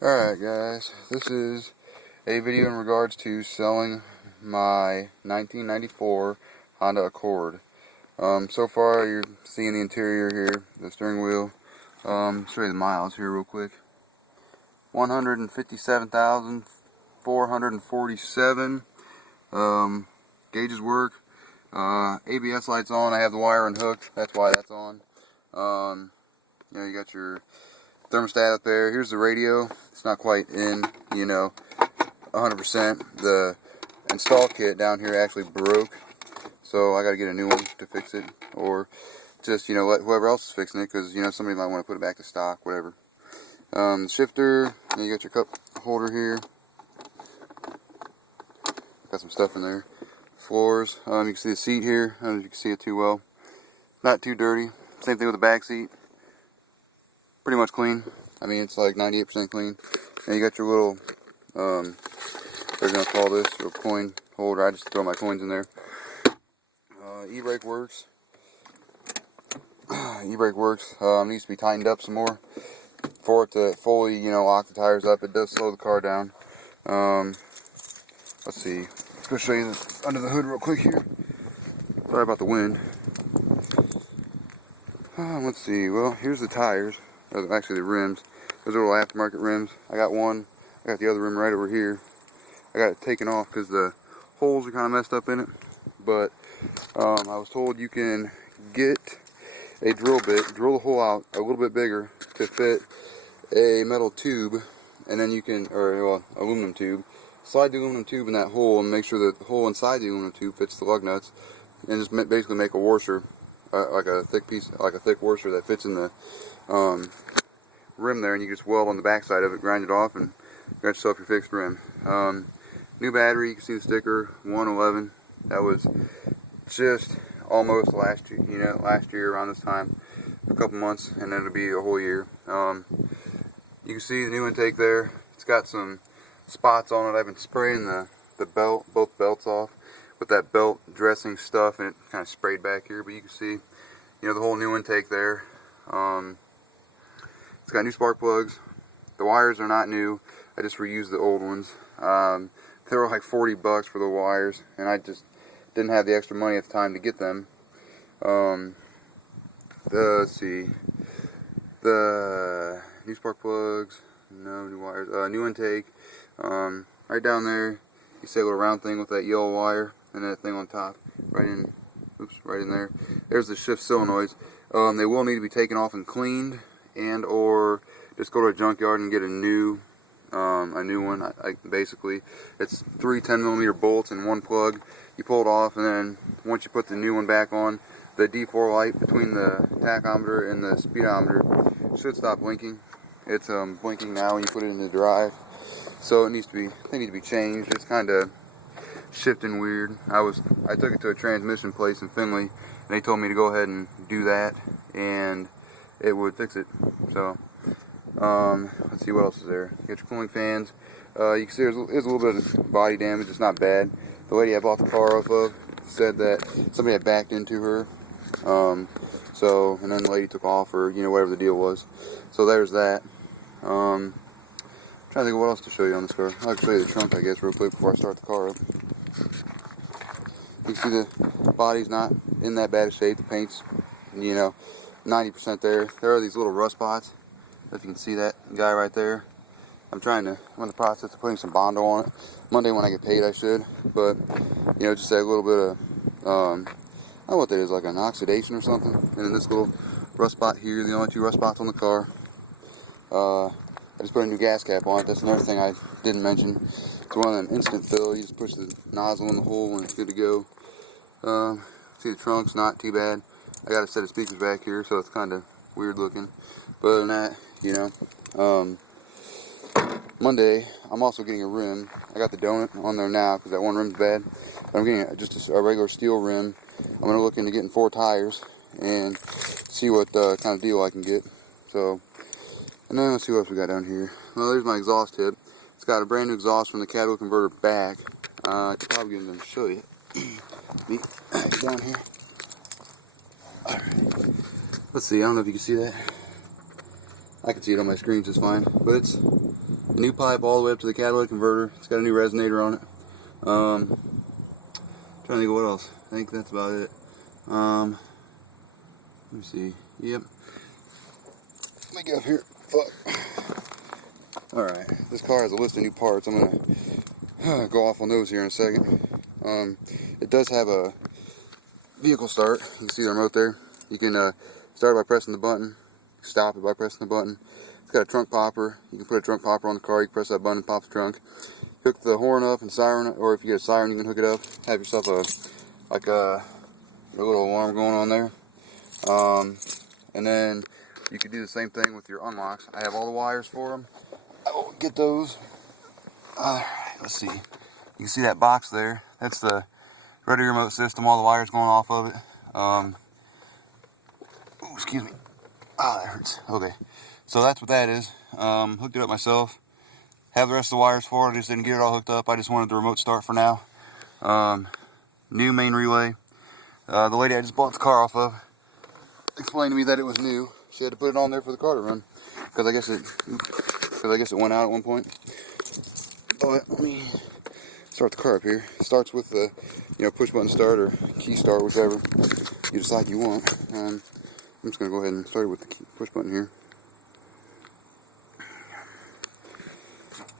Alright guys, this is a video in regards to selling my 1994 Honda Accord. So far you're seeing the interior here, the steering wheel. Show you the miles here real quick. 157,447. Gauges work. ABS lights on. I have the wire unhooked, that's why that's on. You got your thermostat up there. Here's the radio. It's not quite in, 100%. The install kit down here actually broke, so I got to get a new one to fix it, or just let whoever else is fixing it, because somebody might want to put it back to stock, whatever. Shifter. You got your cup holder here. Got some stuff in there. Floors. You can see the seat here. I don't know if you can see it too well. Not too dirty. Same thing with the back seat. Pretty much clean. I mean, it's like 98% clean. And you got your little, what are you going to call this? Your coin holder. I just throw my coins in there. E-brake works. E-brake works. Needs to be tightened up some more for it to fully, lock the tires up. It does slow the car down. Let's see. Let's go show you this under the hood real quick here. Sorry about the wind. Let's see. Well, here's the tires. Actually, the rims. Those are little aftermarket rims. I got one. I got the other rim right over here. I got it taken off because the holes are kind of messed up in it. But I was told you can get a drill bit, drill the hole out a little bit bigger to fit a metal tube, and then you can, or aluminum tube. Slide the aluminum tube in that hole and make sure that the hole inside the aluminum tube fits the lug nuts, and just basically make a washer, like a thick piece, like a thick washer that fits in the rim there, and you just weld on the back side of it, grind it off, and you got yourself your fixed rim. New battery. You can see the sticker 111. That was just almost last year, last year around this time, a couple months, and then it'll be a whole year. You can see the new intake there. It's got some spots on it. I've been spraying the belt, both belts off with that belt dressing stuff, and it kind of sprayed back here, but you can see the whole new intake there. It's got new spark plugs. The wires are not new. I just reused the old ones. They were like $40 for the wires, and I just didn't have the extra money at the time to get them. Let's see. The new spark plugs, no new wires. New intake. Right down there, you see a little round thing with that yellow wire, and that thing on top, right in there. There's the shift solenoids. They will need to be taken off and cleaned, and or just go to a junkyard and get a new one. Basically, it's 3 10mm bolts and one plug. You pull it off, and then once you put the new one back on, the D4 light between the tachometer and the speedometer should stop blinking. It's blinking now when you put it in the drive, so they need to be changed. It's kind of shifting weird. I took it to a transmission place in Findlay, and they told me to go ahead and do that, and it would fix it. So let's see what else is there. You got your cooling fans. You can see there's a little bit of body damage. It's not bad. The lady I bought the car off of said that somebody had backed into her. And then the lady took off, or whatever the deal was. So there's that. I'm trying to think of what else to show you on this car. I'll show you the trunk, I guess, real quick before I start the car up. You can see the body's not in that bad a shape. The paint's 90% there. There are these little rust spots. If you can see that guy right there. I'm in the process of putting some Bondo on it. Monday when I get paid I should. But, just a little bit of, I don't know what that is, like an oxidation or something. And then this little rust spot here, the only 2 rust spots on the car. I just put a new gas cap on it. That's another thing I didn't mention. It's one of them instant fill. You just push the nozzle in the hole and it's good to go. See the trunk's not too bad. I got a set of speakers back here, so it's kind of weird looking. But other than that, Monday, I'm also getting a rim. I got the donut on there now because that one rim's bad. I'm getting just a regular steel rim. I'm going to look into getting 4 tires and see what kind of deal I can get. So, and then let's see what else we got down here. Well, there's my exhaust tip. It's got a brand new exhaust from the Cadwell converter back. I could probably get them to show you. Get down here. Alright. Let's see, I don't know if you can see that. I can see it on my screen just fine, but it's a new pipe all the way up to the catalytic converter. It's got a new resonator on it. Trying to think of what else. I think that's about it. Let me see. Yep. Let me get up here. Fuck. Alright, this car has a list of new parts. I'm gonna go off on those here in a second. It does have a vehicle start. You can see the remote there. You can start it by pressing the button, stop it by pressing the button. It's got a trunk popper. You can put a trunk popper on the car. You can press that button and pop the trunk. Hook the horn up and siren, or if you get a siren, you can hook it up. Have yourself a little alarm going on there. And then you can do the same thing with your unlocks. I have all the wires for them. I will get those. Alright, let's see. You can see that box there. That's the ready remote system. All the wires going off of it. Ooh, excuse me. Ah, that hurts. Okay, so that's what that is. Hooked it up myself. Have the rest of the wires for it. I just didn't get it all hooked up. I just wanted the remote start for now. New main relay. The lady I just bought the car off of explained to me that it was new. She had to put it on there for the car to run because I guess it went out at one point. But let me start the car up here. It starts with the push button start or key start, whichever you decide you want. I'm just gonna go ahead and start it with the push button here.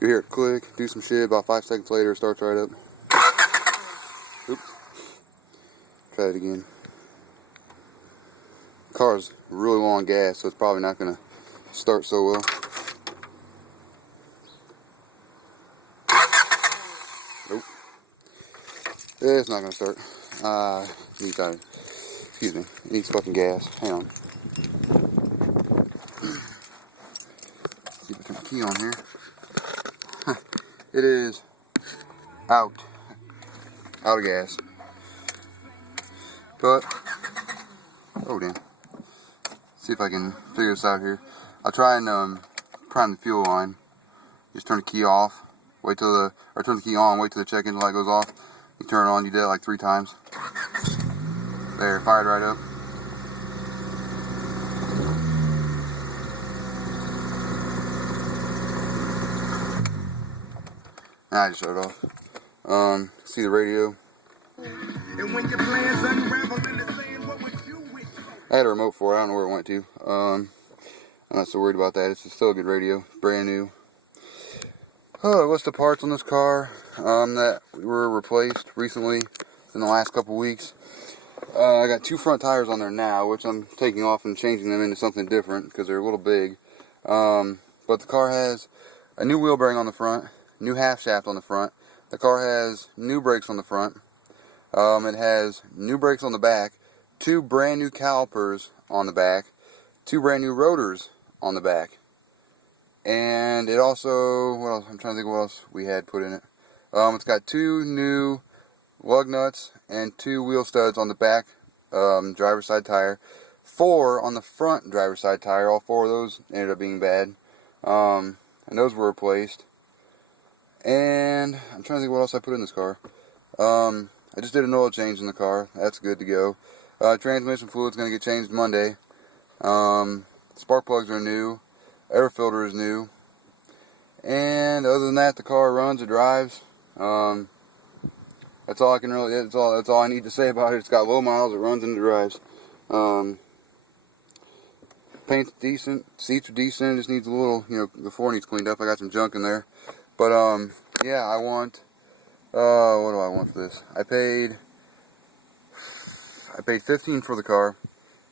You hear it click, do some shit. About 5 seconds later, it starts right up. Oops. Try it again. Car's really low on gas, so it's probably not gonna start so well. Nope. It's not gonna start. Excuse me. It needs fucking gas. Hang on. See if I can put the key on here. It is out of gas. But oh damn. See if I can figure this out here. I'll try and prime the fuel line. Just turn the key off. Turn the key on. Wait till the check engine light goes off. You turn it on. You did it like 3 times. There, fired right up. Now I just shut it off. See the radio. I had a remote for it. I don't know where it went to. I'm not so worried about that. It's still a good radio. Brand new. List of parts on this car that were replaced recently in the last couple weeks. I got 2 front tires on there now, which I'm taking off and changing them into something different because they're a little big. But the car has a new wheel bearing on the front, new half shaft on the front. The car has new brakes on the front. It has new brakes on the back, 2 brand new calipers on the back, 2 brand new rotors on the back. And it also, what else? I'm trying to think what else we had put in it. It's got 2 new lug nuts and 2 wheel studs on the back driver's side tire, 4 on the front driver's side tire. All 4 of those ended up being bad, and those were replaced. And I'm trying to think what else I put in this car. I just did an oil change in the car. That's good to go. Transmission fluid's going to get changed Monday. Spark plugs are new. Air filter is new. And other than that, the car runs, it drives. That's all I can really. That's all I need to say about it. It's got low miles. It runs and it drives. Paint's decent. Seats are decent. It just needs a little. The floor needs cleaned up. I got some junk in there. But yeah, I want. What do I want for this? I paid $15 for the car,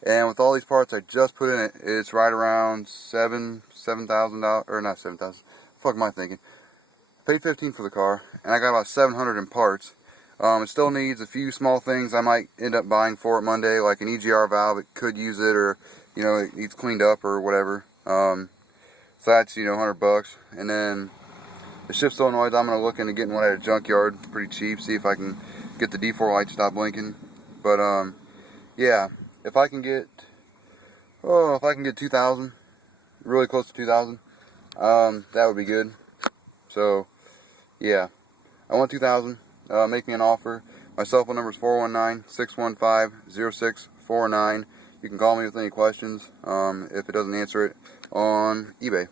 and with all these parts I just put in it, it's right around $7,000 or not 7,000. Fuck am I thinking? I paid $15 for the car, and I got about 700 in parts. It still needs a few small things I might end up buying for it Monday, like an EGR valve. It could use it, or it needs cleaned up or whatever. So that's $100, and then the shift solenoids, I'm going to look into getting one at a junkyard, pretty cheap, see if I can get the D4 light to stop blinking. But yeah, if I can get 2,000, really close to 2,000, that would be good. So yeah, I want 2,000. Make me an offer. My cell phone number is 419-615-0649. You can call me with any questions if it doesn't answer it on eBay.